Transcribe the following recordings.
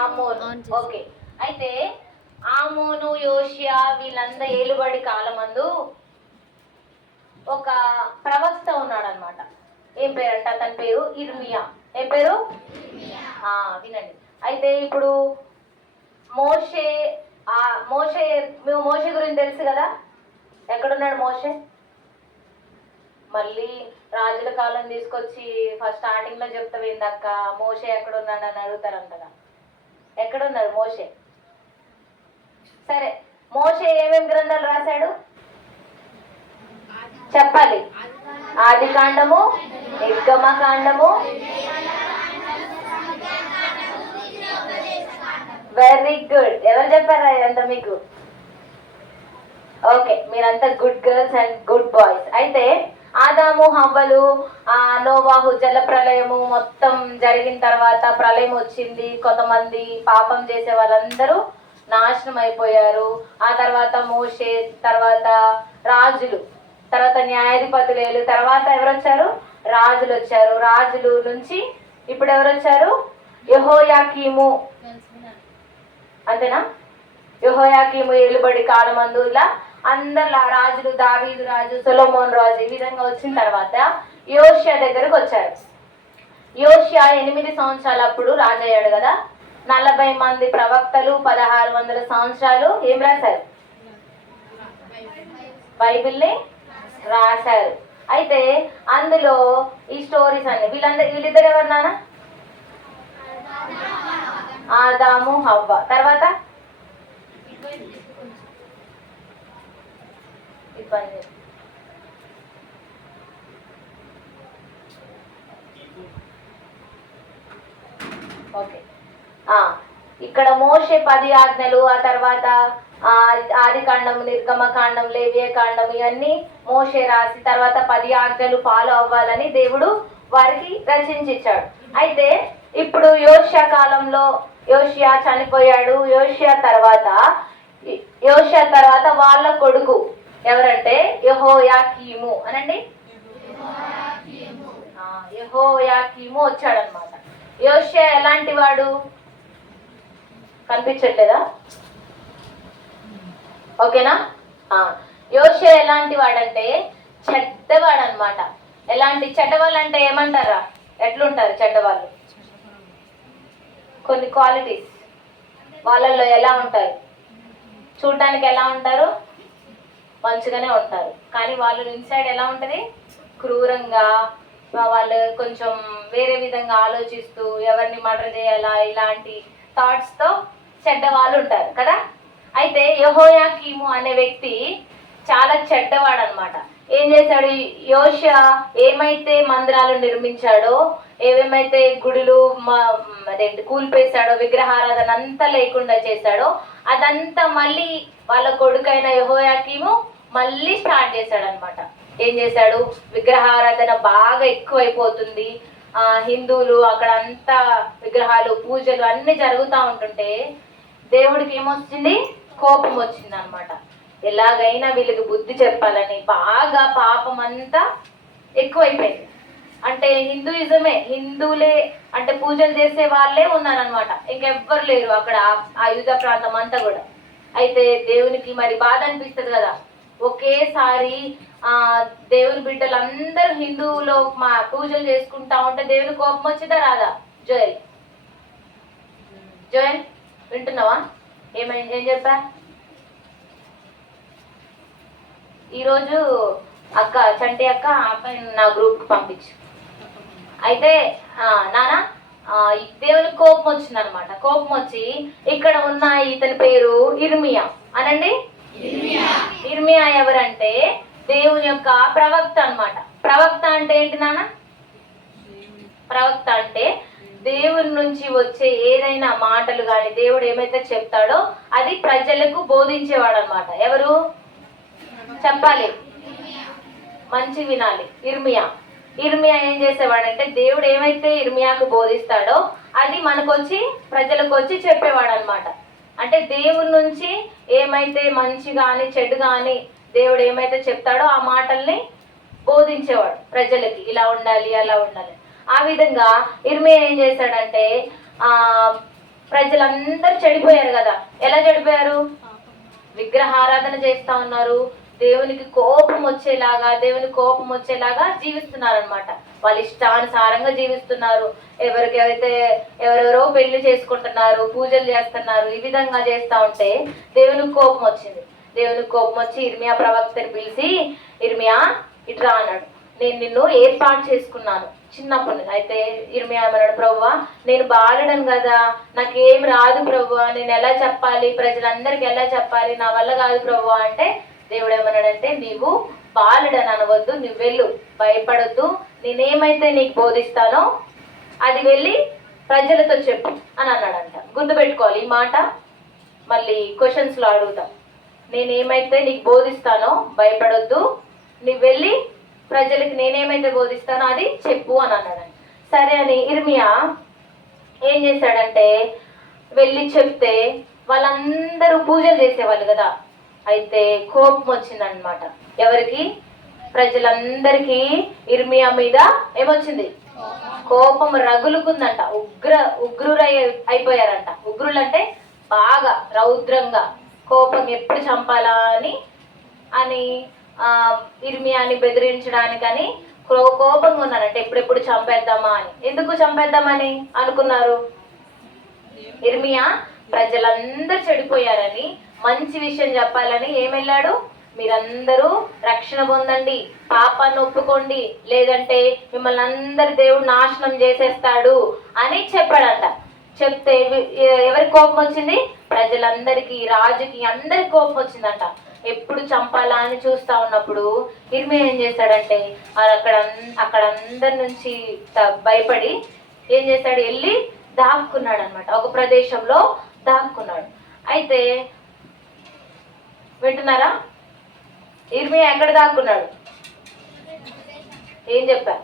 ఆమోను. Okay, అయితే ఆమోను, యోషియా వీళ్ళందరూ ఏలుబడి కాలమందు ఒక ప్రవక్త ఉన్నాడు అనమాట. ఏం పేరంట అతని పేరు? ఇర్మియా. ఏం పేరు? వినండి. అయితే ఇప్పుడు మోషే మోషే మోషే గురించి తెలుసు కదా. ఎక్కడున్నాడు మోషే? మళ్ళీ రాజుల కాలం తీసుకొచ్చి ఫస్ట్ స్టార్టింగ్ లో చెప్తావు ఏందక్క మోషే ఎక్కడున్నాడు అని అడుగుతారంటగా. ఎక్కడున్నాడు మోషే? సరే, మోషే ఏమేమి గ్రంథాలు రాశాడు చెప్పాలి. ఆది కాండము, నిర్గమ కాండము, వెరీ గుడ్. ఎవరు చెప్పారా ఇదంతా మీకు? ఓకే, మీరంతా good girls and good boys. అయితే ఆదాము హవ్వలు నోవాహు జల ప్రళయము మొత్తం జరిగిన తర్వాత ప్రళయం వచ్చింది. కొంతమంది పాపం చేసే వాళ్ళందరూ నాశనం అయిపోయారు. ఆ తర్వాత మోషే, తర్వాత రాజులు, తర్వాత న్యాయాధిపతులు, తర్వాత ఎవరు వచ్చారు? రాజులు వచ్చారు. రాజులు నుంచి ఇప్పుడు ఎవరు వచ్చారు? యెహోయాకీము. అంతేనా? యెహోయాకీము ఏలుబడి కాలమందు ఇలా అందరు రాజులు, దావీదు రాజు, సొలొమోన్ రాజు, ఈ విధంగా వచ్చిన తర్వాత యోషియా దగ్గరకు వచ్చారు. యోషియా 8 సంవత్సరాలు అప్పుడు రాజు అయ్యాడు కదా. 40 మంది ప్రవక్తలు 1600 సంవత్సరాలు ఏం రాశారు? బైబిల్ని రాశారు. అయితే అందులో ఈ స్టోరీస్ అన్ని వీళ్ళిద్దరు ఎవరు నాన్న? ఆదాము హవ్వ. తర్వాత ఓకే, ఇక్కడ మోషే 10 ఆజ్ఞలు, ఆ తర్వాత ఆది కాండం, నిర్గమ కాండం, లేవియ కాండం ఇవన్నీ మోషే రాసి తర్వాత 10 ఆజ్ఞలు ఫాలో అవ్వాలని దేవుడు వారికి రచించాడు. అయితే ఇప్పుడు యోషియా కాలంలో యోషియా చనిపోయాడు. యోషియా తర్వాత వాళ్ళ కొడుకు ఎవరంటే యెహోయాకీము. అనండి, యెహోయాకీము వచ్చాడనమాట. యోషియా ఎలాంటి వాడు? కనిపించట్లేదా? ఓకేనా? యోషియా ఎలాంటి వాడంటే చెడ్డవాడు అనమాట. ఎలాంటి చెడ్డవాళ్ళు అంటే ఏమంటారా? ఎట్లుంటారు చెడ్డవాళ్ళు? కొన్ని క్వాలిటీస్ వాళ్ళల్లో ఎలా ఉంటారు? చూడటానికి ఎలా ఉంటారు? మంచిగానే ఉంటారు, కానీ వాళ్ళు ఇన్సైడ్ ఎలా ఉంటుంది? క్రూరంగా, వాళ్ళు కొంచెం వేరే విధంగా ఆలోచిస్తూ ఎవరిని మర్డర్ చేయాలా ఇలాంటి థాట్స్తో చెడ్డవాళ్ళు ఉంటారు కదా. అయితే యెహోయాకీము అనే వ్యక్తి చాలా చెడ్డవాడు అనమాట. ఏం చేశాడు? యోషియా ఏమైతే మందిరాలు నిర్మించాడో, ఏమేమైతే గుడులు కూల్పేశాడో, విగ్రహారాధన అంతా లేకుండా చేశాడో అదంతా మళ్ళీ వాళ్ళ కొడుకైన యెహోయాకీము మళ్ళీ స్టార్ట్ చేశాడు అనమాట. ఏం చేశాడు? విగ్రహారాధన బాగా ఎక్కువైపోతుంది. హిందువులు అక్కడ అంతా విగ్రహాలు, పూజలు అన్ని జరుగుతూ ఉంటుంటే దేవుడికి ఏమొచ్చింది? కోపం వచ్చింది అనమాట. ఎలాగైనా వీళ్ళకి బుద్ధి చెప్పాలని బాగా పాపం అంతా ఎక్కువైపోయింది. అంటే హిందువులే అంటే పూజలు చేసే వాళ్ళే ఉన్నారనమాట, ఇంకెవ్వరు లేరు అక్కడ ఆ యుద్ధ ప్రాంతం అంతా కూడా. అయితే దేవునికి మరి బాధ అనిపిస్తుంది కదా. ఒకేసారి దేవుని బిడ్డలందరూ హిందువులో పూజలు చేసుకుంటా ఉంటే దేవుని కోపం వచ్చిందా రాదా? జోయల్ వింటున్నావా? ఏం చెప్పా? ఈరోజు అక్క చంటి అక్క నా గ్రూప్కి పంపించు. అయితే నాన్న దేవునికి కోపం వచ్చింది అనమాట. కోపం వచ్చి ఇక్కడ ఉన్న ఇతని పేరు ఇర్మియా. అనండి, ఇర్మియా ఎవరంటే దేవుని యొక్క ప్రవక్త అనమాట. ప్రవక్త అంటే ఏంటి నాన్న? ప్రవక్త అంటే దేవుని నుంచి వచ్చే ఏదైనా మాటలు కానీ దేవుడు ఏమైతే చెప్తాడో అది ప్రజలకు బోధించేవాడు అనమాట. ఎవరు చెప్పాలి? మంచి వినాలి. ఇర్మియా ఏం చేసేవాడంటే దేవుడు ఏమైతే ఇర్మియాకు బోధిస్తాడో అది మనకొచ్చి ప్రజలకు వచ్చి చెప్పేవాడు అనమాట. అంటే దేవుడి నుంచి ఏమైతే మంచి కానీ చెడు కానీ దేవుడు ఏమైతే చెప్తాడో ఆ మాటల్ని బోధించేవాడు ప్రజలకి. ఇలా ఉండాలి, అలా ఉండాలి. ఆ విధంగా ఇర్మియా ఏం చేశాడంటే ప్రజలందరూ చెడిపోయారు కదా. ఎలా చెడిపోయారు? విగ్రహారాధన చేస్తా ఉన్నారు, దేవునికి కోపం వచ్చేలాగా జీవిస్తున్నారనమాట. వాళ్ళ ఇష్టానుసారంగా జీవిస్తున్నారు. ఎవరెవరో పెళ్లి చేసుకుంటున్నారు, పూజలు చేస్తున్నారు. ఈ విధంగా చేస్తా ఉంటే దేవునికి కోపం వచ్చింది. దేవునికి కోపం వచ్చి ఇర్మియా ప్రవక్తని పిలిచి, ఇర్మియా ఇట్రా అన్నాడు. నేను నిన్ను ఏర్పాటు చేసుకున్నాను చిన్నప్పటి నుంచి. అయితే ఇర్మియా అన్నాడు, ప్రభువా నేను బాలుడను కదా, నాకేం రాదు ప్రభువా, నేను ఎలా చెప్పాలి, ప్రజలందరికీ ఎలా చెప్పాలి, నా వల్ల కాదు ప్రభువా అంటే దేవుడు ఏమన్నాడంటే, నీవు బాలుడని అనవద్దు, నువ్వు వెళ్ళు, భయపడొద్దు, నేనేమైతే నీకు బోధిస్తానో అది వెళ్ళి ప్రజలతో చెప్పు అని అన్నాడంట. గుర్తుపెట్టుకోవాలి ఈ మాట, మళ్ళీ క్వశ్చన్స్లో అడుగుతాం. నేనేమైతే నీకు బోధిస్తానో భయపడొద్దు, నువ్వు వెళ్ళి ప్రజలకు నేనేమైతే బోధిస్తానో అది చెప్పు అని అన్నాడంట. సరే అని ఇర్మియా ఏం చేశాడంటే వెళ్ళి చెప్తే వాళ్ళందరూ పూజలు చేసేవాళ్ళు కదా. అయితే కోపం వచ్చిందనమాట. ఎవరికి? ప్రజలందరికీ ఇర్మియా మీద ఏమొచ్చింది? కోపం రగులుకుందంట. ఉగ్రురై అయిపోయారంట. ఉగ్రులు అంటే బాగా రౌద్రంగా, కోపం ఎప్పుడు చంపాలా అని ఇర్మియాని బెదిరించడానికని కోపంగా ఉన్నారంటే ఎప్పుడెప్పుడు చంపేద్దామా అని. ఎందుకు చంపేద్దామని అనుకున్నారు? ఇర్మియా ప్రజలందరూ చెడిపోయారని, మంచి విషయం చెప్పాలని ఏమెళ్ళాడు, మీరందరూ రక్షణ పొందండి, పాపాన్ని ఒప్పుకోండి, లేదంటే మిమ్మల్ని అందరి దేవుడు నాశనం చేసేస్తాడు అని చెప్పాడంట. చెప్తే ఎవరికి కోపం వచ్చింది? ప్రజలందరికీ, రాజుకి, అందరికి కోపం వచ్చిందంట. ఎప్పుడు చంపాలా అని చూస్తా ఉన్నప్పుడు ఇర్మియా ఏం చేశాడంటే అక్కడ అందరి నుంచి భయపడి ఏం చేశాడు, వెళ్ళి దాక్కున్నాడు అనమాట. ఒక ప్రదేశంలో దాక్కున్నాడు. అయితే వింటున్నారా? ఇర్మియా ఎక్కడ దాక్కున్నాడు? ఏం చెప్పా?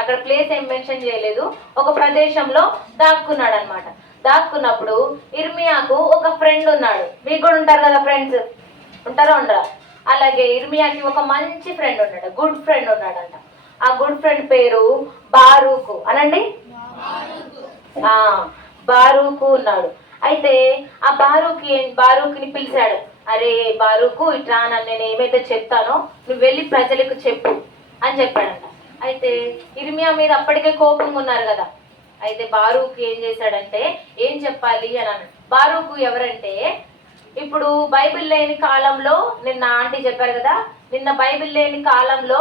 అక్కడ ప్లేస్ ఏం మెన్షన్ చేయలేదు. ఒక ప్రదేశంలో దాక్కున్నాడు అనమాట. దాక్కున్నప్పుడు ఇర్మియాకు ఒక ఫ్రెండ్ ఉన్నాడు. మీకు కూడా ఉంటారు కదా ఫ్రెండ్స్, ఉంటారా ఉండరా? అలాగే ఇర్మియాకి ఒక మంచి ఫ్రెండ్ ఉన్నాడు, గుడ్ ఫ్రెండ్ ఉన్నాడంట. ఆ గుడ్ ఫ్రెండ్ పేరు బారూకు అనండి. బారూకు ఉన్నాడు. అయితే ఆ బారూకుని పిలిచాడు. అరే బారూకు ఇట్లా, నేను ఏమైతే చెప్తానో నువ్వు వెళ్ళి ప్రజలకు చెప్పు అని చెప్పాడంట. అయితే ఇర్మియా మీద అప్పటికే కోపంగా ఉన్నారు కదా. అయితే బారూకు ఏం చేశాడంటే ఏం చెప్పాలి అని అన్నాడు. బారూకు ఎవరంటే, ఇప్పుడు బైబిల్ లేని కాలంలో, నిన్న ఆంటీ చెప్పారు కదా, నిన్న బైబిల్ లేని కాలంలో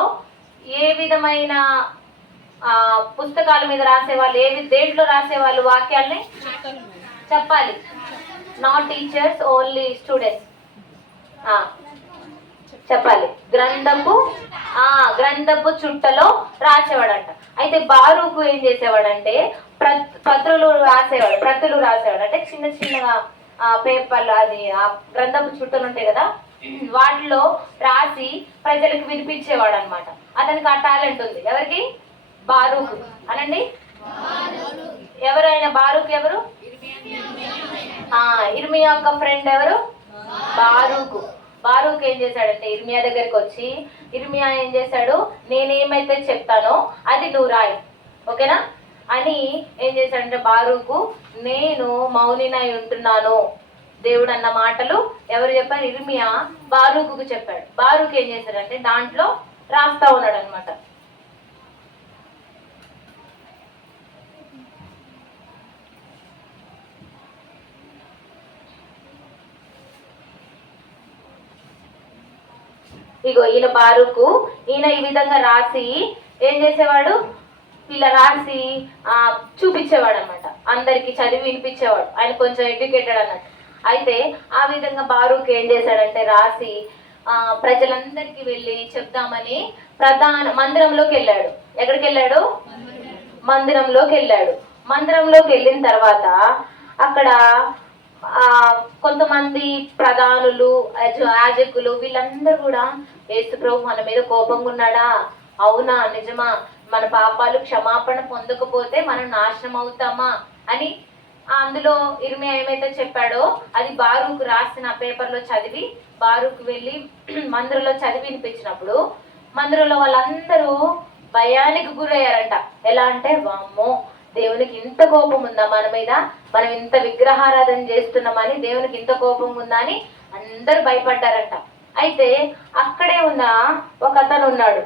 ఏ విధమైన పుస్తకాల మీద రాసేవాళ్ళు, దేంట్లో రాసేవాళ్ళు వాక్యాల్ని చెప్పాలి. Not teachers, only students. చెప్పాలి. గ్రంథపు చుట్టలో రాసేవాడంట. అయితే బారూకు ఏం చేసేవాడంటే ప్రతులు రాసేవాడు. అంటే చిన్న చిన్నగా పేపర్లు, అది ఆ గ్రంథపు చుట్టలు ఉంటాయి కదా, వాటిలో రాసి ప్రజలకు వినిపించేవాడు అనమాట. అతనికి ఆ టాలెంట్ ఉంది. ఎవరికి? బారూకు అనండి. ఎవరైనా బారూకు ఎవరు? ఇర్మియా యొక్క ఫ్రెండ్ ఎవరు? బారూకు. బారూకు ఏం చేశాడంటే ఇర్మియా దగ్గరికి వచ్చి, ఇర్మియా ఏం చేశాడు, నేనేమైతే చెప్తానో అది నువ్వు రాయి, ఓకేనా అని ఏం చేశాడంటే బారూకు, నేను మౌనినై ఉంటున్నాను దేవుడు అన్న మాటలు ఎవరు చెప్పారు? ఇర్మియా బారూకు చెప్పాడు. బారూకు ఏం చేశాడంటే దాంట్లో రాస్తా ఉన్నాడు అనమాట. ఇగో ఈయన బారూకు, ఈయన ఈ విధంగా రాసి ఏం చేసేవాడు, ఇలా రాసి చూపించేవాడు అనమాట. అందరికి చదివి వినిపించేవాడు. ఆయన కొంచెం ఎడ్యుకేటెడ్ అన్నట్టు. అయితే ఆ విధంగా బారూకు ఏం చేశాడంటే రాసి ప్రజలందరికీ వెళ్ళి చెప్దామని మందిరంలోకి వెళ్ళాడు. ఎక్కడికి వెళ్ళాడు? మందిరంలోకి వెళ్ళాడు. మందిరంలోకి వెళ్ళిన తర్వాత అక్కడ కొంతమంది ప్రధానులు, యాజకులు, వీళ్ళందరూ కూడా యేసు ప్రభు మన మీద కోపంగా ఉన్నాడా, అవునా, నిజమా, మన పాపాలు క్షమాపణ పొందకపోతే మనం నాశనం అవుతామా అని అందులో ఇర్మియా ఏమైతే చెప్పాడో అది బారూకు రాసిన పేపర్లో చదివి, బారూకు వెళ్ళి మందిరంలో చదివి వినిపించినప్పుడు మందిరంలో వాళ్ళందరూ భయానికి గురయ్యారంట. ఎలా అంటే, వామ్మో దేవునికి ఇంత కోపం ఉందా మన మీద? మనం ఇంత విగ్రహారాధన చేస్తున్నామని దేవునికి ఇంత కోపం ఉందా అని అందరూ భయపడ్డారంట. అయితే అక్కడే ఉన్న ఒక అతను ఉన్నాడు.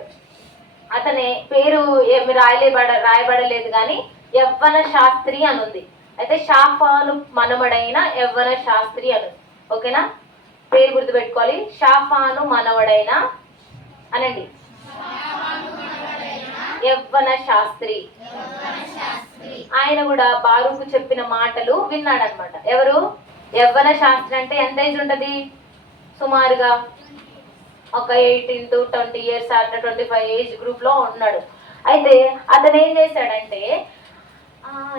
అతని పేరు ఏమి రాయబడలేదు కానీ యవ్వన శాస్త్రి అని ఉంది. అయితే షాఫాను మనవడైన యవ్వన శాస్త్రి అని, ఓకేనా? పేరు గుర్తుపెట్టుకోవాలి. షాఫాను మనవడైన అనండి, యవ్వన శాస్త్రి. ఆయన కూడా బారూకు చెప్పిన మాటలు విన్నాడనమాట. ఎవరు? యవ్వన శాస్త్రి. అంటే ఎంత ఏజ్ ఉంటది? సుమారుగా ఒక 18 to 20 years అట్లా 25 ఏజ్ గ్రూప్ లో ఉన్నాడు. అయితే అతను ఏం చేశాడంటే,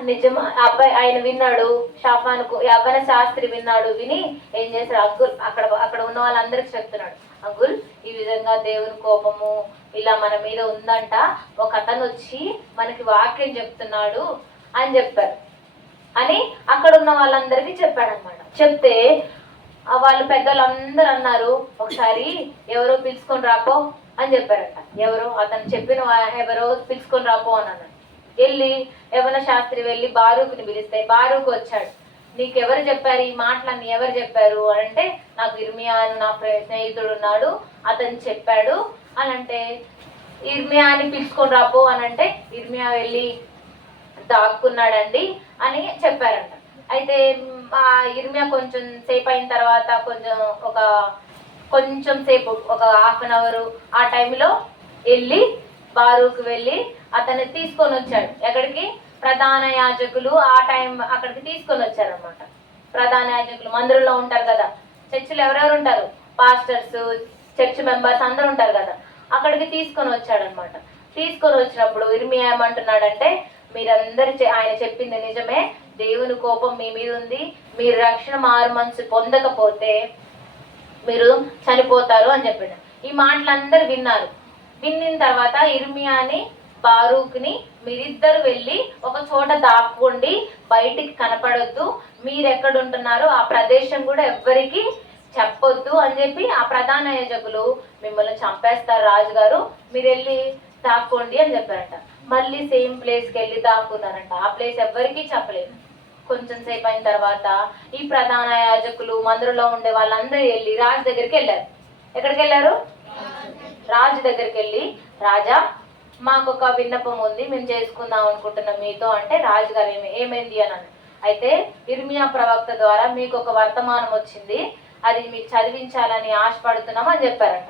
నిజం అబ్బాయి ఆయన విన్నాడు, షాఫానుకు యవ్వన శాస్త్రి విన్నాడు. విని ఏం చేశాడు, అక్కడ ఉన్న వాళ్ళందరికీ చెప్తున్నాడు, అంకుల్ ఈ విధంగా దేవుని కోపము ఇలా మన మీద ఉందంట, ఒక అతను వచ్చి మనకి వాక్యం చెప్తున్నాడు అని చెప్పారు అని అక్కడ ఉన్న వాళ్ళందరికీ చెప్పాడనమాట. చెప్తే వాళ్ళు పెద్దలందరూ అన్నారు, ఒకసారి ఎవరో పిలుచుకొని రాపో అని చెప్పారట. ఎవరో అతను చెప్పిన ఎవరో పిలుచుకొని రాపో అని అన్నాడు. వెళ్ళి యవ్వన శాస్త్రి వెళ్ళి బారూకుని పిలిస్తే బారూకు వచ్చాడు. నీకెవరు చెప్పారు ఈ మాటలన్నీ? ఎవరు చెప్పారు అంటే, నాకు ఇర్మియా అని నా స్నేహితుడు ఉన్నాడు, అతను చెప్పాడు అని అంటే, ఇర్మియా అని పిలుచుకొని రాపో అని అంటే, ఇర్మియా వెళ్ళి దాక్కున్నాడండి అని చెప్పారంట. అయితే ఆ ఇర్మియా కొంచెం సేపు అయిన తర్వాత కొంచెం సేపు ఒక 1/2 hour ఆ టైంలో వెళ్ళి బారూకు వెళ్ళి అతన్ని తీసుకొని వచ్చాడు. ఎక్కడికి? ప్రధాన యాజకులు ఆ టైం అక్కడికి తీసుకొని వచ్చారనమాట. ప్రధాన యాజకులు మందిరంలో ఉంటారు కదా, చర్చిలో ఎవరెవరు ఉంటారు? పాస్టర్స్, చర్చ్ మెంబర్స్ అందరూ ఉంటారు కదా, అక్కడికి తీసుకొని వచ్చాడనమాట. తీసుకొని వచ్చినప్పుడు ఇర్మియా ఏమంటున్నాడంటే, మీరందరూ ఆయన చెప్పింది నిజమే, దేవుని కోపం మీ మీద ఉంది, మీరు రక్షణ మారుమనసు పొందకపోతే మీరు చనిపోతారు అని చెప్పాడు. ఈ మాటలందరూ విన్నారు. విన్న తర్వాత ఇర్మియాని బారూక్ని మీరిద్దరు వెళ్ళి ఒక చోట దాక్కోండి, బయటికి కనపడొద్దు, మీరెక్కడ ఉంటున్నారో ఆ ప్రదేశం కూడా ఎవ్వరికి చెప్పొద్దు అని చెప్పి, ఆ ప్రధాన యాజకులు మిమ్మల్ని చంపేస్తారు రాజుగారు, మీరు వెళ్ళి దాక్కోండి అని చెప్పారంట. మళ్ళీ సేమ్ ప్లేస్కి వెళ్ళి దాక్కున్నారంట. ఆ ప్లేస్ ఎవ్వరికీ చెప్పలేదు. కొంచెం సేపు అయిన తర్వాత ఈ ప్రధాన యాజకులు మందిరంలో ఉండే వాళ్ళందరూ వెళ్ళి రాజు దగ్గరికి వెళ్ళారు. ఎక్కడికి వెళ్ళారు? రాజు దగ్గరికి వెళ్ళి, రాజా మాకు ఒక విన్నపం ఉంది, మేము చేసుకుందాం అనుకుంటున్నాం మీతో అంటే, రాజుగారు ఏమైంది అని అన్నాడు. అయితే ఇర్మియా ప్రవక్త ద్వారా మీకు ఒక వర్తమానం వచ్చింది, అది మీకు చదివించాలని ఆశపడుతున్నాం అని చెప్పారంట.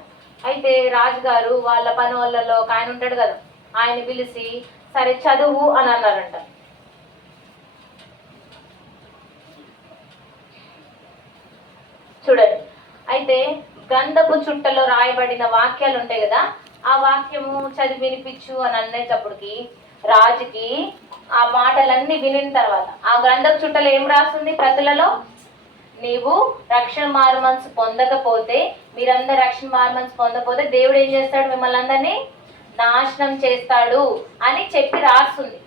అయితే రాజుగారు వాళ్ళ పని వాళ్ళలో ఒక ఆయన ఉంటాడు కదా, ఆయన పిలిచి సరే చదువు అని అన్నారంట. చూడండి, అయితే గ్రంథపు చుట్టలో రాయబడిన వాక్యాలు ఉంటాయి కదా, ఆ వాక్యము చదివి వినిపించు అని అనేటప్పటికి రాజుకి ఆ మాటలన్నీ వినిన తర్వాత ఆ గ్రంథపు చుట్టలో ఏం రాస్తుంది? ప్రతులలో, నీవు రక్షణ మారు మనసు పొందకపోతే, మీరందరూ రక్షణ మారు మనసు పొందకపోతే దేవుడు ఏం చేస్తాడు? మిమ్మల్ని అందరినీ నాశనం చేస్తాడు అని చెప్పి రాస్తుంది.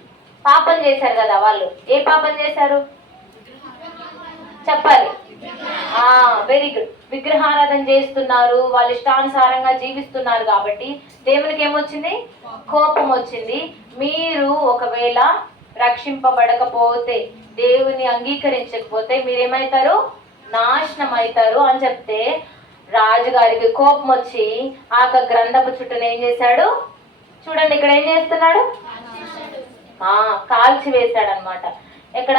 పాపం చేశారు కదా వాళ్ళు. ఏ పాపం చేశారు చెప్పాలి? Very good. విగ్రహారాధన చేస్తున్నారు, వాళ్ళు ఇష్టానుసారంగా జీవిస్తున్నారు కాబట్టి దేవునికి ఏమొచ్చింది? కోపం వచ్చింది. మీరు ఒకవేళ రక్షింపబడకపోతే, దేవుని అంగీకరించకపోతే మీరేమవుతారు? నాశనం అవుతారు అని చెప్తే రాజుగారికి కోపం వచ్చి ఆ గ్రంథపు చుట్టూను ఏం చేశాడు? చూడండి, ఇక్కడ ఏం చేస్తున్నాడు? కాల్చి వేశాడు అనమాట. ఇక్కడ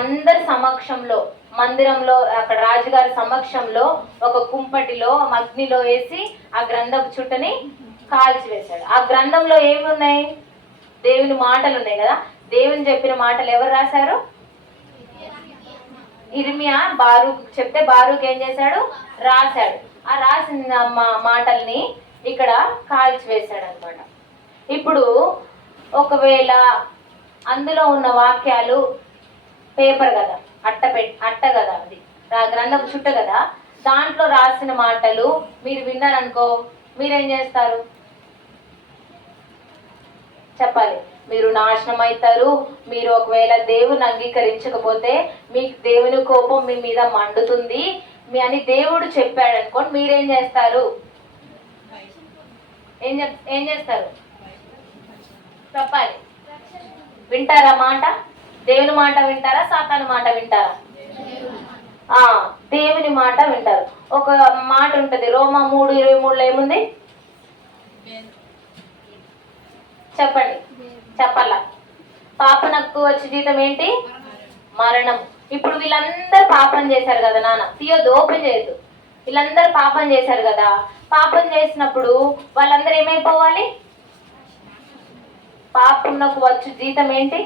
అందరి సమక్షంలో, మందిరంలో, అక్కడ రాజుగారి సమక్షంలో ఒక కుంపటిలో అగ్నిలో వేసి ఆ గ్రంథపు చుట్టని కాల్చి వేశాడు. ఆ గ్రంథంలో ఏమి ఉన్నాయి? దేవుని మాటలు ఉన్నాయి కదా. దేవుని చెప్పిన మాటలు ఎవరు రాశారు? ఇర్మియా బారూకు చెప్తే బారూకు ఏం చేశాడు? రాశాడు. ఆ రాసిన మాటల్ని ఇక్కడ కాల్చి వేశాడు అనమాట. ఇప్పుడు ఒకవేళ అందులో ఉన్న వాక్యాలు పేపర్ కదా, అట్ట కదా, అది గ్రంథపు చుట్ట కదా, దాంట్లో రాసిన మాటలు మీరు విన్నారనుకో, మీరేం చేస్తారు చెప్పాలి? మీరు నాశనం అవుతారు. మీరు ఒకవేళ దేవుని అంగీకరించకపోతే మీకు దేవుని కోపం మీ మీద మండుతుంది అని దేవుడు చెప్పాడు అనుకోండి, మీరేం చేస్తారు? ఏం చేస్తారు చెప్పాలి? వింటారా మాట? దేవుని మాట వింటారా, సాతాను మాట వింటారా? దేవుని మాట వింటారు. ఒక మాట ఉంటది, రోమా 3:23లో ఏముంది చెప్పండి, చెప్పాలా? పాపనకు వచ్చే జీతం ఏంటి? మరణం. ఇప్పుడు వీళ్ళందరూ పాపం చేశారు కదా నాన్న, తీయొద్దు, ఓపెన్ చేయొద్దు. వీళ్ళందరూ పాపం చేశారు కదా, పాపం చేసినప్పుడు వాళ్ళందరూ ఏమైపోవాలి? పాపమునకు వచ్చు జీతం ఏంటి?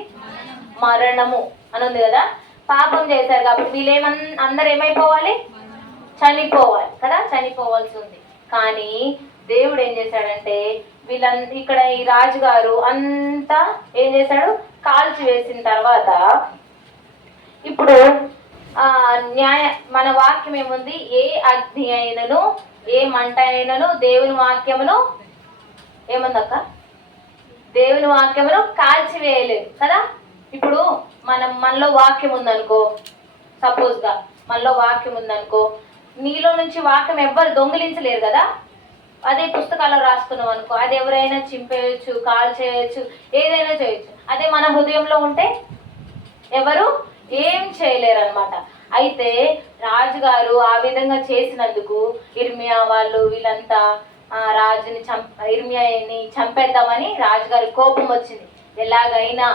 మరణము అని ఉంది కదా. పాపం చేశారు కాబట్టి వీళ్ళు అందరు ఏమైపోవాలి? చనిపోవాలి కదా, చనిపోవాల్సి ఉంది. కానీ దేవుడు ఏం చేశాడంటే ఇక్కడ ఈ రాజుగారు అంతా ఏం చేశాడు? కాల్చి వేసిన తర్వాత ఇప్పుడు మన వాక్యం ఏముంది? ఏ అగ్ని అయినను ఏ మంట అయినను దేవుని వాక్యమును ఏముందక్క? దేవుని వాక్యమును కాల్చివేయలేదు కదా. ఇప్పుడు మనలో వాక్యం ఉందనుకో, సపోజ్గా మనలో వాక్యం ఉందనుకో, నీలో నుంచి వాక్యం ఎవ్వరు దొంగిలించలేరు కదా. అదే పుస్తకాల్లో రాసుకున్నాం అనుకో, అది ఎవరైనా చింపేయచ్చు, కాల్ చేయొచ్చు, ఏదైనా చేయొచ్చు. అదే మన హృదయంలో ఉంటే ఎవరు ఏం చేయలేరు అనమాట. అయితే రాజుగారు ఆ విధంగా చేసినందుకు ఇర్మియా వాళ్ళు వీళ్ళంతా రాజుని ఇర్మియాని చంపేద్దామని రాజుగారి కోపం వచ్చింది. ఎలాగైనా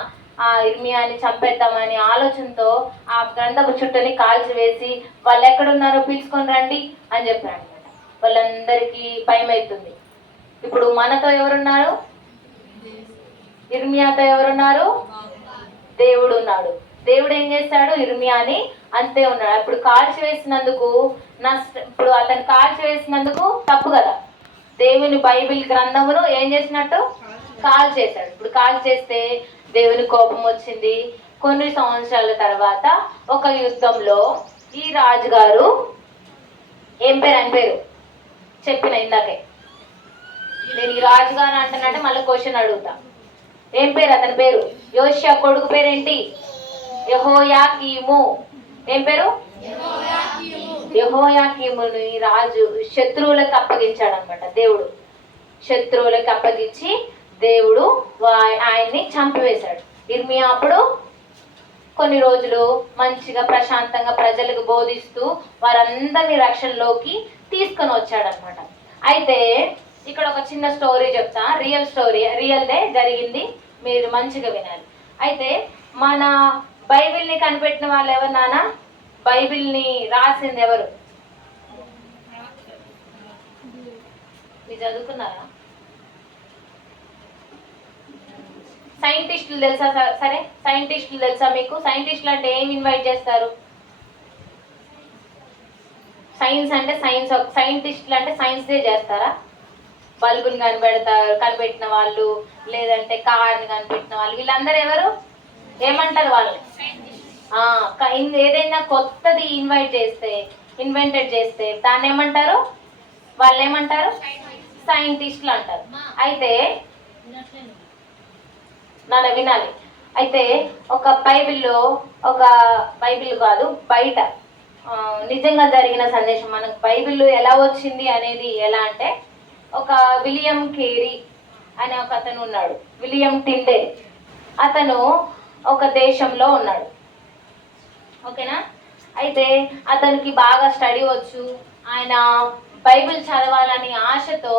ఆ ఇర్మియాని చంపేద్దామని ఆలోచనతో ఆ గ్రంథపు చుట్టని కాల్చివేసి వాళ్ళు ఎక్కడున్నారో పిలుచుకొని రండి అని చెప్పాడు అనమాట. వాళ్ళందరికీ భయం అవుతుంది. ఇప్పుడు మనతో ఎవరున్నారు? ఇర్మియాతో ఎవరున్నారు? దేవుడు ఉన్నాడు. దేవుడు ఏం చేస్తాడు? ఇర్మియాని అంతే ఉన్నాడు. ఇప్పుడు కాల్చివేసినందుకు ఇప్పుడు అతను కాల్చివేసినందుకు తప్పు కదా. దేవుని బైబిల్ గ్రంథమును ఏం చేసినట్టు? కాల్ చేశాడు. ఇప్పుడు కాల్ చేస్తే దేవుని కోపం వచ్చింది. కొన్ని సంవత్సరాల తర్వాత ఒక యుద్ధంలో ఈ రాజుగారు ఏం పేరు అని పేరు చెప్పిన ఇందాకే, నేను ఈ రాజుగారు అంటున్నట్టే మళ్ళీ క్వశ్చన్ అడుగుతా. ఏం పేరు అతని పేరు? యోషియా కొడుకు పేరేంటి? యెహోయాకీము. ఏం పేరు? యెహోయాకీముని రాజు శత్రువులకు అప్పగించాడు అనమాట. దేవుడు శత్రువులకు అప్పగించి దేవుడు ఆయన్ని చంపివేశాడు. ఇర్మియా అప్పుడు కొన్ని రోజులు మంచిగా ప్రశాంతంగా ప్రజలకు బోధిస్తూ వారందరినీ రక్షణలోకి తీసుకొని వచ్చాడనమాట. అయితే ఇక్కడ ఒక చిన్న స్టోరీ చెప్తా, రియల్ స్టోరీ, రియల్దే జరిగింది, మీరు మంచిగా వినాలి. అయితే మన బైబిల్ని కనిపెట్టిన వాళ్ళు ఎవరు నాన్న? బైబిల్ని రాసింది ఎవరు? మీరు చదువుకున్నారా? సైంటిస్టులు తెలుసా? సరే, సైంటిస్టులు తెలుసా మీకు? సైంటిస్టులు అంటే ఏం ఇన్వైట్ చేస్తారు? సైన్స్ అంటే సైన్స్, సైంటిస్టులు అంటే సైన్స్దే చేస్తారా? బల్బుని కనిపెట్టిన వాళ్ళు, లేదంటే కార్ని కనిపెట్టిన వాళ్ళు, వీళ్ళందరూ ఎవరు? ఏమంటారు వాళ్ళని? ఏదైనా కొత్తది ఇన్వెంటెడ్ చేస్తే దాన్ని ఏమంటారు? వాళ్ళు ఏమంటారు? సైంటిస్టులు అంటారు. అయితే నాన్న వినాలి. అయితే ఒక బైబిల్లో, ఒక బైబిల్ కాదు బయట నిజంగా జరిగిన సందేశం మనకు బైబిల్లో ఎలా వచ్చింది అనేది ఎలా అంటే, ఒక విలియం కేరీ అనే ఒక అతను ఉన్నాడు, విలియం టిండేల్. అతను ఒక దేశంలో ఉన్నాడు, ఓకేనా. అయితే అతనికి బాగా స్టడీ వచ్చు. ఆయన బైబిల్ చదవాలని ఆశతో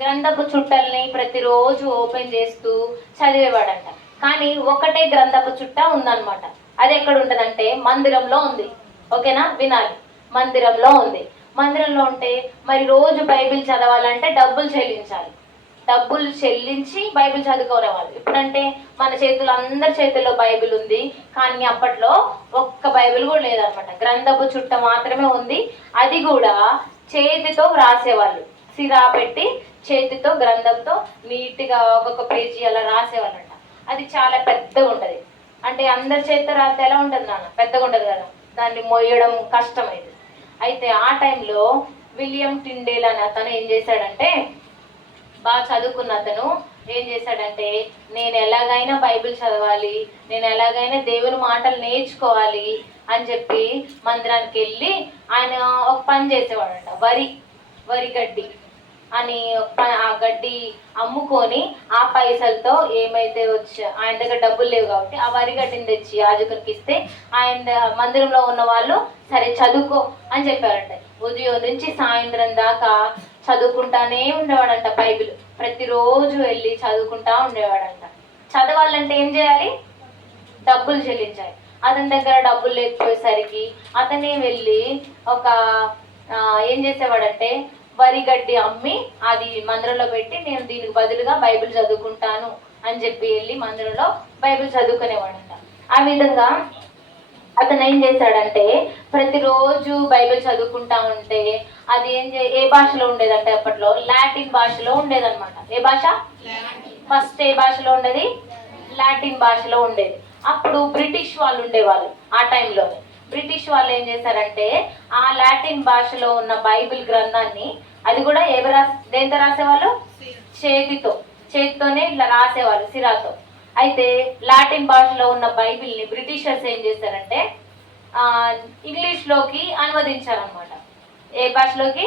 గ్రంథపు చుట్టల్ని ప్రతిరోజు ఓపెన్ చేస్తూ చదివేవాడంట. కానీ ఒకటే గ్రంథపు చుట్ట ఉందన్నమాట. అది ఎక్కడ ఉంటుందంటే మందిరంలో ఉంది, ఓకేనా, వినాలి. మందిరంలో ఉంది. మందిరంలో ఉంటే మరి రోజు బైబిల్ చదవాలంటే డబ్బులు చెల్లించాలి. డబ్బులు చెల్లించి బైబిల్ చదువుకోనేవాళ్ళు. ఇప్పుడంటే మన చేతుల్లో, అందరి చేతుల్లో బైబిల్ ఉంది. కానీ అప్పట్లో ఒక్క బైబిల్ కూడా లేదనమాట. గ్రంథపు చుట్ట మాత్రమే ఉంది. అది కూడా చేతితో వ్రాసేవాళ్ళు, సిరా పెట్టి చేతితో గ్రంథంతో నీట్గా ఒక్కొక్క పేజీ అలా రాసేవాళ్ళంట. అది చాలా పెద్దగా ఉంటుంది. అంటే అందరి చేతితో రాస్తే ఎలా ఉంటుంది నాన్న? పెద్దగా ఉంటుంది కదా, దాన్ని మోయడం కష్టమైంది. అయితే ఆ టైంలో విలియం టిండేల్ అని అతను ఏం చేశాడంటే, బాగా చదువుకున్న అతను ఏం చేశాడంటే, నేను ఎలాగైనా బైబిల్ చదవాలి, నేను ఎలాగైనా దేవుని మాటలు నేర్చుకోవాలి అని చెప్పి మందిరానికి వెళ్ళి ఆయన ఒక పని చేసేవాడంట. వరి గడ్డి అని ఆ గడ్డి అమ్ముకొని ఆ పైసలతో ఏమైతే ఆయన దగ్గర డబ్బులు లేవు కాబట్టి ఆ వరి గడ్డిని తెచ్చి యాజకునికి ఇస్తే ఆయన మందిరంలో ఉన్న వాళ్ళు సరే చదువుకో అని చెప్పారంట. ఉదయం నుంచి సాయంత్రం దాకా చదువుకుంటానే ఉండేవాడంట బైబిల్. ప్రతిరోజు వెళ్ళి చదువుకుంటా ఉండేవాడంట. చదవాలంటే ఏం చేయాలి? డబ్బులు చెల్లించాలి. అతని దగ్గర డబ్బులు లేకపోయేసరికి అతనే వెళ్ళి ఒక ఏం చేసేవాడంటే వరి గడ్డి అమ్మి అది మందిరంలో పెట్టి నేను దీనికి బదులుగా బైబిల్ చదువుకుంటాను అని చెప్పి వెళ్ళి మందిరంలో బైబిల్ చదువుకునేవాడంట. ఆ విధంగా అతను ఏం చేశాడంటే ప్రతిరోజు బైబిల్ చదువుకుంటా ఉంటే అది ఏ భాషలో ఉండేదంటే అప్పట్లో లాటిన్ భాషలో ఉండేదన్నమాట. ఏ భాష? ఫస్ట్ ఏ భాషలో ఉండేది? లాటిన్ భాషలో ఉండేది. అప్పుడు బ్రిటిష్ వాళ్ళు ఉండేవాళ్ళు ఆ టైంలోనే. బ్రిటిష్ వాళ్ళు ఏం చేశారంటే ఆ లాటిన్ భాషలో ఉన్న బైబిల్ గ్రంథాన్ని, అది కూడా దేంతో రాసేవాళ్ళు? చేతితోనే ఇట్లా రాసేవాళ్ళు, సిరాతో. అయితే లాటిన్ భాషలో ఉన్న బైబిల్ని బ్రిటిషర్స్ ఏం చేశారంటే ఇంగ్లీష్లోకి అనువదించారనమాట. ఏ భాషలోకి?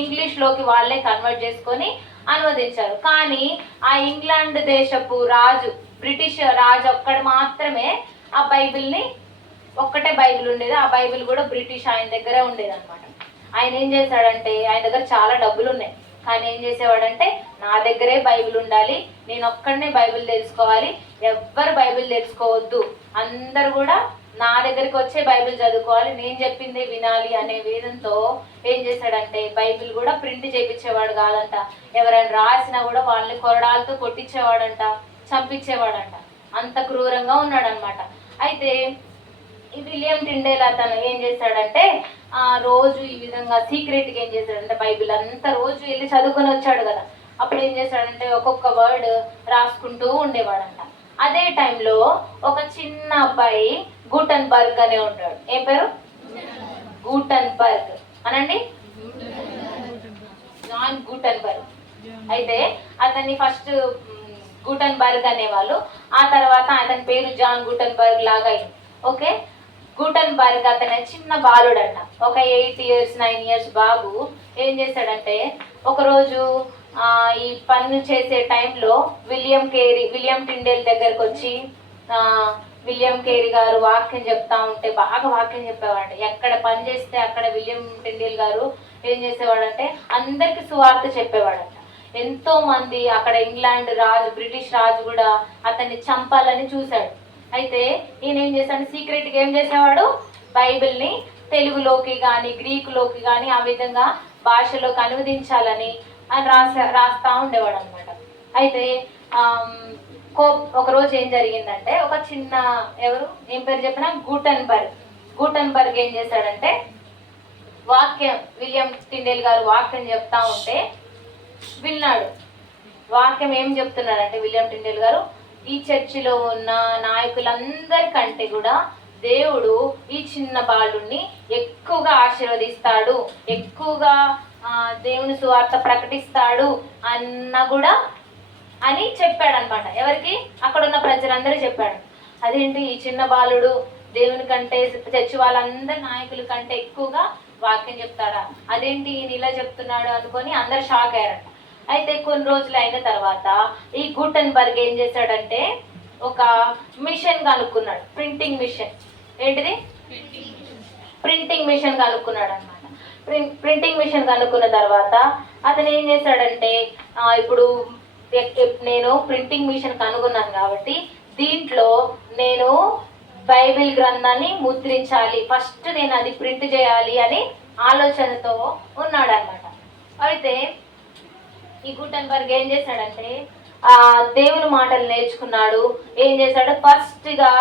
ఇంగ్లీష్లోకి వాళ్ళే కన్వర్ట్ చేసుకొని అనువదించారు. కానీ ఆ ఇంగ్లాండ్ దేశపు రాజు, బ్రిటిష్ రాజు ఒక్కడు మాత్రమే ఆ బైబిల్ని, ఒక్కటే బైబిల్ ఉండేది. ఆ బైబిల్ కూడా బ్రిటిష్ ఆయన దగ్గరే ఉండేది అనమాట. ఆయన ఏం చేశాడంటే ఆయన దగ్గర చాలా డబ్బులు ఉన్నాయి, కానీ ఏం చేసేవాడంటే నా దగ్గరే బైబిల్ ఉండాలి, నేను ఒక్కడనే బైబిల్ తెలుసుకోవాలి, ఎవ్వరు బైబిల్ తెలుసుకోవద్దు, అందరు కూడా నా దగ్గరికి వచ్చే బైబిల్ చదువుకోవాలి, నేను చెప్పిందే వినాలి అనే వేదంతో ఏం చేశాడంటే బైబిల్ కూడా ప్రింట్ చేయించేవాడు కాదంట. ఎవరైనా రాసినా కూడా వాళ్ళని కొరడాలతో కొట్టించేవాడంట, చంపించేవాడంట. అంత క్రూరంగా ఉన్నాడనమాట. అయితే ఈ విలియం టిండేల్ అతను ఏం చేశాడంటే రోజు ఈ విధంగా సీక్రెట్గా ఏం చేశాడంటే బైబిల్ అంతా రోజు వెళ్ళి చదువుకొని వచ్చాడు కదా, అప్పుడు ఏం చేశాడంటే ఒక్కొక్క వర్డ్ రాసుకుంటూ ఉండేవాడంట. అదే టైంలో ఒక చిన్న అబ్బాయి గూటన్బర్గ్ అనే ఉంటాడు. ఏం పేరు? గూటన్బర్గ్ అనండి, జాన్ గూటన్బర్గ్. అయితే అతన్ని ఫస్ట్ గూటన్బర్గ్ అనేవాళ్ళు, ఆ తర్వాత అతని పేరు జాన్ గూటన్బర్గ్ లాగా అయింది. ఓకే, గూటన్బర్గ్ అతను చిన్న బాలుడంట, ఒక 8 years 9 years బాబు ఏం చేశాడంటే ఒకరోజు ఈ పనులు చేసే టైంలో విలియం టిండేల్ దగ్గరకు వచ్చి విలియం కేరీ గారు వాక్యం చెప్తా ఉంటే బాగా వాక్యం చెప్పేవాడు. ఎక్కడ పని చేస్తే అక్కడ విలియం టిండేల్ గారు ఏం చేసేవాడంటే అందరికి సువార్త చెప్పేవాడంట. ఎంతో మంది అక్కడ ఇంగ్లాండ్ రాజు, బ్రిటిష్ రాజు కూడా అతన్ని చంపాలని చూశాడు. అయితే ఈయన ఏం చేశాడు? సీక్రెట్గా ఏం చేసేవాడు? బైబిల్ని తెలుగులోకి కానీ గ్రీకులోకి కానీ ఆ విధంగా భాషలోకి అనువదించాలని రాస్తా ఉండేవాడు అనమాట. అయితే ఒకరోజు ఏం జరిగిందంటే ఒక చిన్న ఏం పేరు చెప్పినా గూటన్బర్గ్ ఏం చేశాడంటే వాక్యం, విలియం టిండేల్ గారు వాక్యం చెప్తా ఉంటే విన్నాడు. వాక్యం ఏం చెప్తున్నాడంటే విలియం టిండేల్ గారు, ఈ చర్చిలో ఉన్న నాయకులందరికంటే కూడా దేవుడు ఈ చిన్న బాలుడిని ఎక్కువగా ఆశీర్వదిస్తాడు, ఎక్కువగా దేవుని సువార్త ప్రకటిస్తాడు అని చెప్పాడనమాట. ఎవరికి? అక్కడ ఉన్న ప్రజలందరూ చెప్పాడు. అదేంటి ఈ చిన్న బాలుడు దేవుని కంటే చర్చి వాళ్ళందరి నాయకుల కంటే ఎక్కువగా వాక్యం చెప్తాడా, అదేంటి ఈయన ఇలా చెప్తున్నాడు అనుకొని అందరు షాక్ అయ్యారంట. అయితే కొన్ని రోజులు అయిన తర్వాత ఈ గూటన్బర్గ్ ఏం చేశాడంటే ఒక మిషన్ కనుక్కున్నాడు, ప్రింటింగ్ మిషన్. ఏంటిది? ప్రింటింగ్ మిషన్ కనుక్కున్నాడు అనమాట. ప్రింటింగ్ మిషన్ కనుక్కున్న తర్వాత అతను ఏం చేశాడంటే ఇప్పుడు నేను ప్రింటింగ్ మిషన్ కనుగొన్నాను కాబట్టి దీంట్లో నేను బైబిల్ గ్రంథాన్ని ముద్రించాలి, ఫస్ట్ నేను అది ప్రింట్ చేయాలి అని ఆలోచనతో ఉన్నాడు అనమాట. అయితే ఈ గూటన్బర్గ్ ఏం చేశాడంటే దేవుని మాటలు నేర్చుకున్నాడు. ఏం చేశాడు? ఫస్ట్గా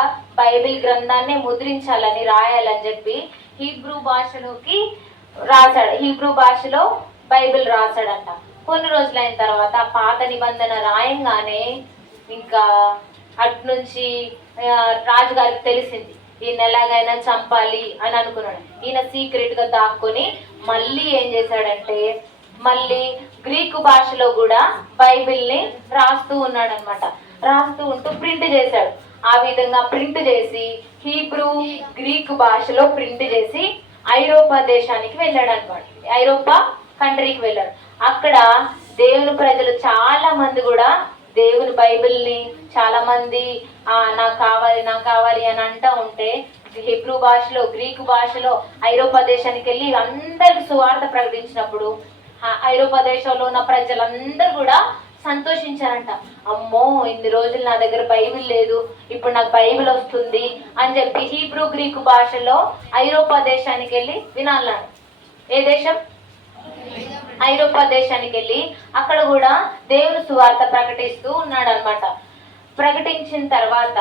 బైబిల్ గ్రంథాన్ని ముద్రించాలని, రాయాలని చెప్పి హీబ్రూ భాషలోకి రాశాడు. హీబ్రూ భాషలో బైబిల్ రాశాడంట. కొన్ని రోజులైన తర్వాత పాత నిబంధన రాయంగానే ఇంకా అటు నుంచి రాజుగారికి తెలిసింది ఈయన ఎలాగైనా చంపాలి అని అనుకున్నాడు. ఈయన సీక్రెట్గా దాక్కొని మళ్ళీ ఏం చేశాడంటే మళ్ళీ గ్రీకు భాషలో కూడా బైబిల్ని రాస్తూ ఉన్నాడు అనమాట. రాస్తూ ఉంటూ ప్రింట్ చేశాడు. ఆ విధంగా ప్రింట్ చేసి హీబ్రూ గ్రీకు భాషలో ప్రింట్ చేసి ఐరోపా దేశానికి వెళ్ళాడు అనమాట. ఐరోపా కంట్రీకి వెళ్ళాడు. అక్కడ దేవుని ప్రజలు చాలా మంది కూడా దేవుని బైబిల్ని చాలా మంది నాకు కావాలి అని అంటూ ఉంటే హెబ్రూ భాషలో, గ్రీకు భాషలో ఐరోపా దేశానికి వెళ్ళి అందరికి సువార్త ప్రకటించినప్పుడు ఐరోపా దేశంలో ఉన్న ప్రజలందరూ కూడా సంతోషించారంట. అమ్మో, ఇన్ని రోజులు నా దగ్గర బైబిల్ లేదు, ఇప్పుడు నాకు బైబిల్ వస్తుంది అని చెప్పి హీబ్రూ గ్రీకు భాషలో ఐరోపా దేశానికి వెళ్ళి వినాలన్నాడు. ఏ దేశం? ఐరోపా దేశానికి వెళ్ళి అక్కడ కూడా దేవుని సువార్త ప్రకటిస్తూ ఉన్నాడు అనమాట. ప్రకటించిన తర్వాత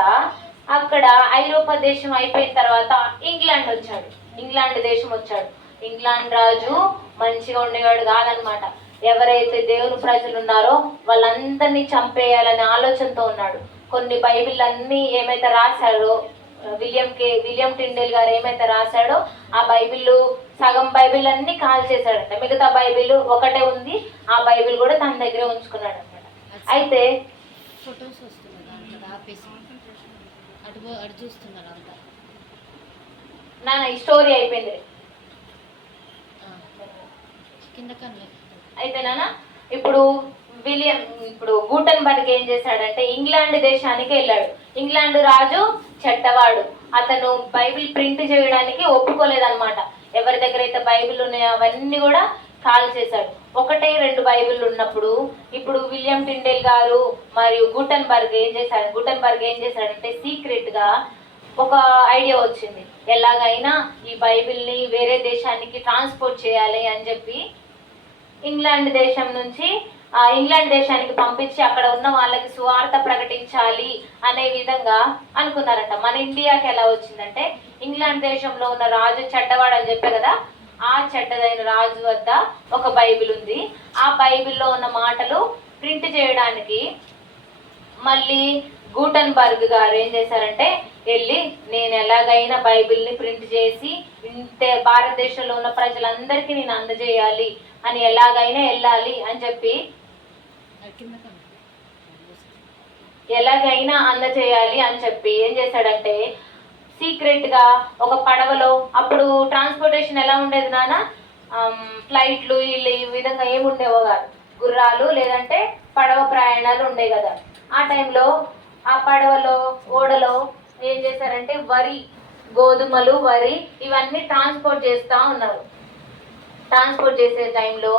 అక్కడ ఐరోపా దేశం అయిపోయిన తర్వాత ఇంగ్లాండ్ వచ్చాడు. ఇంగ్లాండ్ దేశం వచ్చాడు. ఇంగ్లాండ్ రాజు మంచిగా ఉండేవాడు కాదనమాట. ఎవరైతే దేవుని ప్రజలు ఉన్నారో వాళ్ళందరినీ చంపేయాలనే ఆలోచనతో ఉన్నాడు. కొన్ని బైబిల్ అన్నీ ఏమైతే రాశాడో విలియం టిండెల్ గారు ఏమైతే రాశాడో ఆ బైబిల్ సగం బైబిల్ అన్ని కాల్ చేశాడంట. మిగతా బైబిల్ ఒకటే ఉంది. ఆ బైబిల్ కూడా తన దగ్గరే ఉంచుకున్నాడు అనమాట. అయితే ఫొటోస్ నాన్న ఈ స్టోరీ అయిపోయింది. అయితే నాన్న ఇప్పుడు గూటన్బర్గ్ ఏం చేశాడంటే ఇంగ్లాండ్ దేశానికి వెళ్ళాడు. ఇంగ్లాండ్ రాజు చెడ్డవాడు. అతను బైబిల్ ప్రింట్ చేయడానికి ఒప్పుకోలేదన్నమాట. ఎవరి దగ్గర అయితే బైబిల్ ఉన్నాయో అవన్నీ కూడా కాల్ చేశాడు. 1-2 బైబిల్ ఉన్నప్పుడు ఇప్పుడు విలియం టిండెల్ గారు మరియు గూటన్బర్గ్ ఏం చేశాడంటే సీక్రెట్ గా ఒక ఐడియా వచ్చింది. ఎలాగైనా ఈ బైబిల్ని వేరే దేశానికి ట్రాన్స్పోర్ట్ చేయాలి అని చెప్పి ఇంగ్లాండ్ దేశానికి పంపించి అక్కడ ఉన్న వాళ్ళకి సువార్త ప్రకటించాలి అనే విధంగా అనుకున్నారంట. మన ఇండియాకి ఎలా వచ్చిందంటే ఇంగ్లాండ్ దేశంలో ఉన్న రాజు చెడ్డవాడు అని చెప్పే కదా, ఆ చెడ్డదైన రాజు వద్ద ఒక బైబిల్ ఉంది. ఆ బైబిల్లో ఉన్న మాటలు ప్రింట్ చేయడానికి మళ్ళీ గూటన్బర్గ్ గారు ఏం చేశారంటే వెళ్ళి నేను ఎలాగైనా బైబిల్ని ప్రింట్ చేసి భారతదేశంలో ఉన్న ప్రజలందరికీ నేను అందజేయాలి అని ఎలాగైనా వెళ్ళాలి అని చెప్పి ఏం చేశాడంటే సీక్రెట్ గా ఒక పడవలో, అప్పుడు ట్రాన్స్పోర్టేషన్ ఎలా ఉండేది నాన్న, ఫ్లైట్లు ఈ విధంగా ఏముండేవో కాదు, గుర్రాలు లేదంటే పడవ ప్రయాణాలు ఉండే కదా. ఆ టైంలో ఆ పడవలో ఓడలో ఏం చేశారంటే గోధుమలు, వరి ఇవన్నీ ట్రాన్స్పోర్ట్ చేస్తూ ఉన్నారు. ట్రాన్స్పోర్ట్ చేసే టైంలో